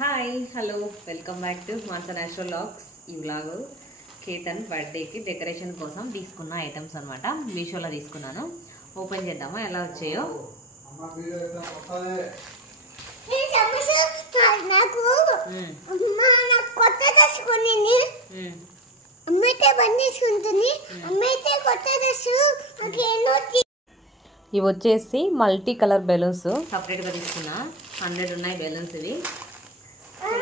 Hi hello welcome back to Mansa natural vlogs. ఈ vlog Ketan బర్త్డేకి decoration కోసం తీసుకున్న ఐటమ్స్ అనమాట. మీషోలో తీసుకున్నాను. ఓపెన్ చేద్దామా ఎలా వచ్చాయో. ఇవి వచ్చేసి మల్టీ కలర్ బెలూన్స్ సపరేట్గా తీసుకున్నా. 100 ఉన్నాయి బెలూన్స్ ఇవి.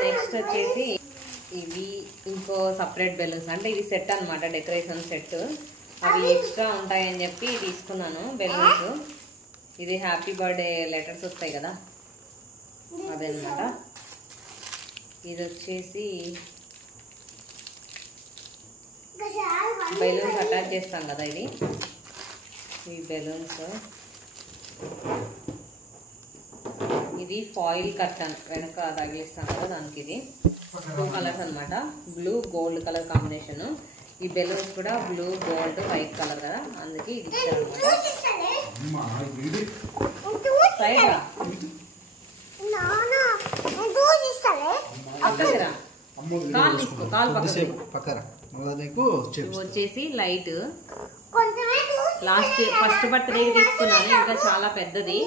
నెక్స్ట్ వచ్చేసి ఇవి ఇంకో సపరేట్ బెలూన్స్, అంటే ఇది సెట్ అనమాట, డెకరేషన్ సెట్. అవి ఎక్స్ట్రా ఉంటాయని చెప్పి తీసుకున్నాను బెలూన్స్. ఇది హ్యాపీ బర్త్డే లెటర్స్ వస్తాయి కదా, అదనమాట. ఇది వచ్చేసి బెలూన్స్ అటాచ్ చేస్తాం కదా, ఈ బెలూన్స్. ఇది ఫాయిల్ కర్టన్ వెనక తగిలిస్తాం కదా, దానికి ఇది 2 కలర్స్ అనమాట. Blue gold colour combination. ఈ బెలూన్స్ కూడా బ్లూ గోల్డ్ వైట్ కలర్ కదా, అందుకే ఇది ఇచ్చారు అనమాట. కాలు తీసుకో, కాలు పక్కన. వచ్చేసి లైట్ ఫస్ట్ బర్త్డేకి తీసుకున్నాను. ఇంకా చాలా పెద్దది,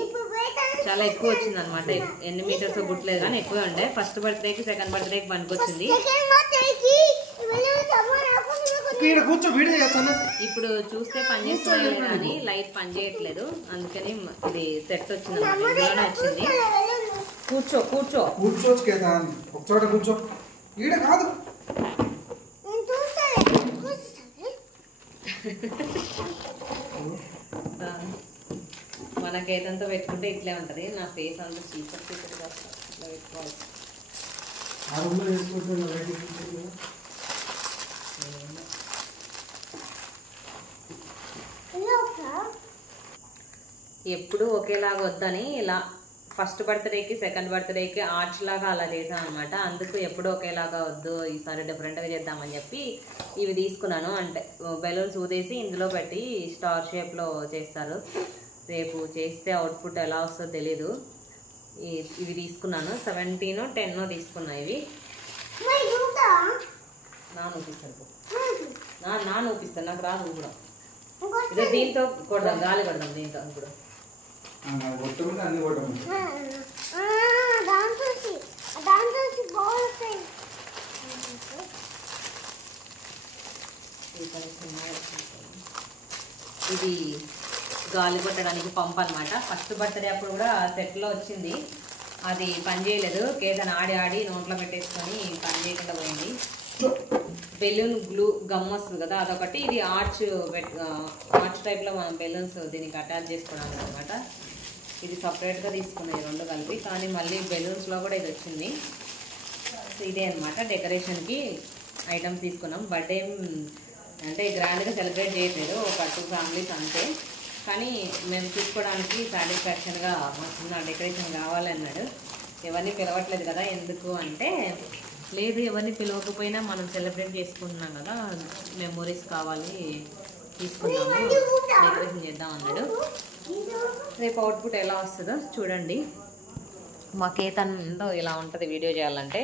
చాలా ఎక్కువ వచ్చింది అనమాట. ఎన్ని మీటర్స్ గుట్లేదు కానీ ఎక్కువ ఉండే. ఫస్ట్ బర్త్డేకి సెకండ్ బర్త్డేకి పనికొచ్చింది. ఇప్పుడు చూస్తే పనిచేస్తుంది కానీ లైట్ పనిచేయట్లేదు, అందుకని ఇది సెట్ వచ్చింది అనమాట. ఇందులోనే వచ్చింది. కూర్చో కూర్చో కూర్చో కాదు. మన కేతంతో పెట్టుకుంటే ఇట్లే ఉంటది. నా ఫేస్ అంతా చీకటి చీకటిగా ఇట్లా పెట్టుకోవాలి. ఎప్పుడు ఒకేలాగా వద్దని ఇలా ఫస్ట్ బర్త్డేకి సెకండ్ బర్త్డేకి ఆర్చ్ లాగా అలా చేశాను అనమాట. అందుకు ఎప్పుడు ఒకేలాగా వద్దు, ఈసారి డిఫరెంట్గా చేద్దామని చెప్పి ఇవి తీసుకున్నాను. అంటే బెలూన్స్ ఊదేసి ఇందులో పెట్టి స్టార్ షేప్లో చేస్తారు. రేపు చేస్తే అవుట్పుట్ ఎలా వస్తుందో తెలీదు. ఇవి తీసుకున్నాను. 17 10 తీసుకున్నా. ఇవి ఊపిస్తాను, ఊపిస్తాను. నాకు రాదు కూడా. ఇదే దీంతో కొడదాం, గాలి కొడదాం దీంతో. ఇప్పుడు ఇది గాలి కొట్టడానికి పంప్ అనమాట. ఫస్ట్ బర్త్డే అప్పుడు కూడా సెట్లో వచ్చింది, అది పని చేయలేదు. కేతన్ ఆడి ఆడి నోట్లో పెట్టేసుకొని పని చేయకుండా పోయింది. బెలూన్ గ్లూ గమ్ వస్తుంది కదా, అదొకటి. ఇది ఆర్చ్ టైప్లో మనం బెలూన్స్ దీనికి అటాచ్ చేసుకోవడానికి అనమాట. ఇది సపరేట్గా తీసుకున్నాయి 2 కలిపి, కానీ మళ్ళీ బెలూన్స్లో కూడా ఇది వచ్చింది. సో ఇదే అనమాట డెకరేషన్కి ఐటమ్స్ తీసుకున్నాం. బర్త్డే అంటే గ్రాండ్గా సెలబ్రేట్ చేయట్లేదు, ఒక 2 ఫ్యామిలీస్ అంతే. కానీ మేము చూసుకోవడానికి సాటిస్ఫాక్షన్గా మా చిన్న డెకరేషన్ కావాలన్నాడు. ఎవరిని పిలవట్లేదు కదా, ఎందుకు అంటే లేదు ఎవరిని పిలవకపోయినా మనం సెలబ్రేట్ చేసుకుంటున్నాం కదా, మెమోరీస్ కావాలి, తీసుకున్నాము, డెకరేషన్ చేద్దాం అన్నాడు. రేపు అవుట్పుట్ ఎలా వస్తుందో చూడండి. మా కేతన్తో ఇలా ఉంటుంది వీడియో చేయాలంటే.